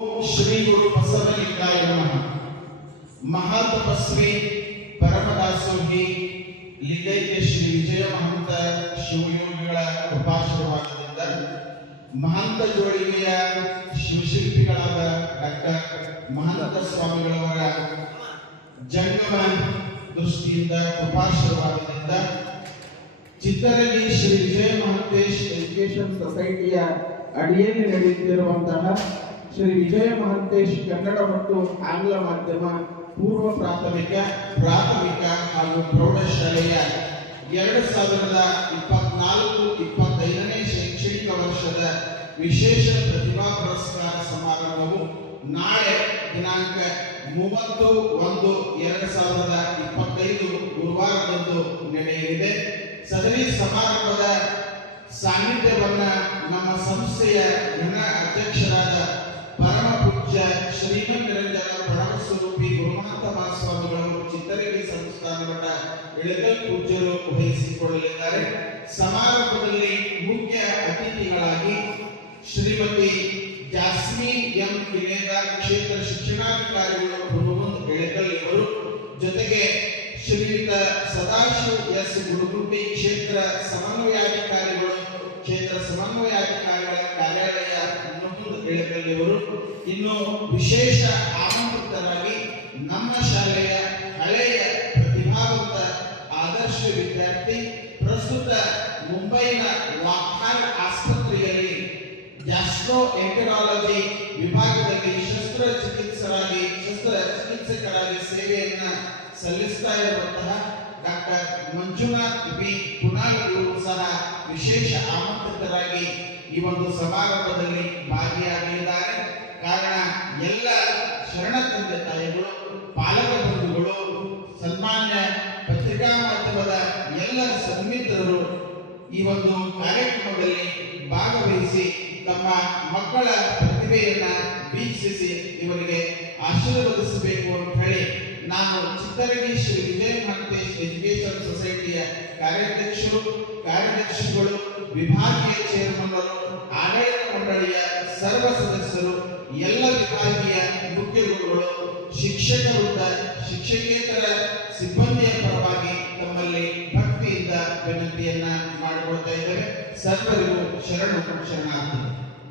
ಶ್ರೀ ಗುರು ಬಸವಲಿಂಗಾಯ ನಮಃ. ಮಹಾತಪಸ್ವಿ ಪರಮದಾಸೋಹಿ ಲಿಂಗೈಕ್ಯ ಶ್ರೀ ವಿಜಯ ಮಹಂತ ಶಿವಯೋಗಿಗಳ ಕೃಪಾಶೀರ್ವಾದದಿಂದ ಮಹಂತ ಜೋಳಿಗೆಯ ಶಿವಶಿಲ್ಪಿಗಳಾದ ಡಾಕ್ಟರ್ ಮಹಂತ ಸ್ವಾಮಿಗಳವರ ಜಂಗಮ ದೃಷ್ಟಿಯಿಂದ ಕೃಪಾಶೀರ್ವಾದದಿಂದ ಚಿತ್ತರಗಿ ಶ್ರೀ ವಿಜಯ ಮಹಂತೇಶ್ ಎಜುಕೇಶನ್ ಸೊಸೈಟಿಯ ಅಡಿಯಲ್ಲಿ ನಡೆಯುತ್ತಿರುವಂತಹ ಶ್ರೀ ವಿಜಯ ಮಹಂತೇಶ್ ಕನ್ನಡ ಮತ್ತು ಆಂಗ್ಲ ಮಾಧ್ಯಮ ಪೂರ್ವ ಪ್ರಾಥಮಿಕ ಹಾಗೂ ಪ್ರೌಢಶಾಲೆಯ 2024-25ನೇ ಶೈಕ್ಷಣಿಕ ವರ್ಷದ ವಿಶೇಷ ಪ್ರತಿಭಾ ಪುರಸ್ಕಾರ ಸಮಾರಂಭವು ನಾಳೆ ದಿನಾಂಕ 30/1/2025 ಗುರುವಾರದಂದು ನಡೆಯಲಿದೆ. ಸದರಿ ಸಮಾರಂಭದ ಸಾನ್ನಿಧ್ಯವನ್ನ ನಮ್ಮ ಸಂಸ್ಥೆಯ ಘನ ಅಧ್ಯಕ್ಷರಾದ ಪರಮ ಪೂಜ್ಯ ಶ್ರೀಮನ್ ನಿರಂಜನ ಪ್ರಣವ ಸ್ವರೂಪಿ ಗುರುಮಹಂತ ಮಹಾಸ್ವಾಮಿಗಳು ಚಿತ್ತರಗಿ ಸಂಸ್ಥಾನ ಮಠ ಇಳಕಲ್ ಪೂಜ್ಯರು ವಹಿಸಿಕೊಳ್ಳಲಿದ್ದಾರೆ. ಸಮಾರಂಭದಲ್ಲಿ ಮುಖ್ಯ ಅತಿಥಿಗಳಾಗಿ ಶ್ರೀಮತಿ ಜಾಸ್ಮಿ ಎಂ ಕಿಲೇದಾರ್ ಕ್ಷೇತ್ರ ಶಿಕ್ಷಣಾಧಿಕಾರಿಗಳು ಹುಣಗುಂದ್ ಇಳಕಲ್ ಇವರು, ಜೊತೆಗೆ ಶ್ರೀಯುತ ಸದಾಶಿವ ಎಸ್ ಗುಡುಗುಂಟಿ ಕ್ಷೇತ್ರ ಸಮನ್ವಯಾಧಿಕಾರಿಗಳ ಕಾರ್ಯಾಲಯ ಹುಣಗುಂದ್ ಇಳಕಲ್ ಇವರು. ಇನ್ನು ವಿಶೇಷ ಆಮಂತ್ರಿತರಾಗಿ ನಮ್ಮ ಶಾಲೆಯ ಹಳೆಯ ಪ್ರತಿಭಾವಂತ ಆದರ್ಶ ವಿದ್ಯಾರ್ಥಿ, ಪ್ರಸ್ತುತ ಮುಂಬೈನ ವಾಖಾಲ್ ಆಸ್ಪತ್ರೆಯಲ್ಲಿ ಗ್ಯಾಸ್ಟ್ರೋಎಂಟರಾಲಜಿ ವಿಭಾಗದಲ್ಲಿ ಶಸ್ತ್ರಚಿಕಿತ್ಸಕರಾಗಿ ಸೇವೆಯನ್ನ ಸಲ್ಲಿಸ್ತಾ ಇರುವಂತಹ ಡಾಕ್ಟರ್ ಮಂಜುನಾಥ್ ಬಿ ಕುನಾಲ್ ಇವರು ಸಹ ವಿಶೇಷ ಆಮಂತ್ರಿತರಾಗಿ ಈ ಒಂದು ಸಮಾರಂಭದಲ್ಲಿ ಭಾಗಿಯಾಗಲಿದ್ದಾರೆ. ಕಾರಣ ಎಲ್ಲ ಶರಣ ತಂದೆ ತಾಯಿಗಳು, ಪಾಲಕ ಬಂಧುಗಳು, ಸನ್ಮಾನ್ಯ ಪತ್ರಿಕಾ ಮಾಧ್ಯಮದ ಎಲ್ಲ ಸನ್ಮಿತ್ರರು ಈ ಒಂದು ಕಾರ್ಯಕ್ರಮದಲ್ಲಿ ಭಾಗವಹಿಸಿ ತಮ್ಮ ಮಕ್ಕಳ ಪ್ರತಿಭೆಯನ್ನ ವೀಕ್ಷಿಸಿ ಇವರಿಗೆ ಆಶೀರ್ವದಿಸಬೇಕು ಅಂತ ಹೇಳಿ ನಾನು ಚಿತ್ತರಗಿ ಶ್ರೀ ವಿಜಯ ಮಹಂತೇಶ್ ಎಜುಕೇಶನ್ ಸೊಸೈಟಿಯ ಕಾರ್ಯದರ್ಶಿಗಳು, ವಿಭಾಗೀಯ ಚೇರ್ಮನ್ರು, ಆಡಳಿತ ಮಂಡಳಿಯ ಸರ್ವ ಸದಸ್ಯರು, ಎಲ್ಲ ವಿಭಾಗೀಯ ಮುಖ್ಯ ಗುರುಗಳು, ಶಿಕ್ಷಕವೃಂದ, ಶಿಕ್ಷಕೇತರ ಸಿಬ್ಬಂದಿಯ ಪರವಾಗಿ ತಮ್ಮಲ್ಲಿ ಭಕ್ತಿಯಿಂದ ವಿನಂತಿಯನ್ನ ಮಾಡಿಕೊಳ್ತಾ ಇದ್ದೇವೆ. ಸರ್ವರಿಗೂ ಶರಣಾರ್ಥಿ.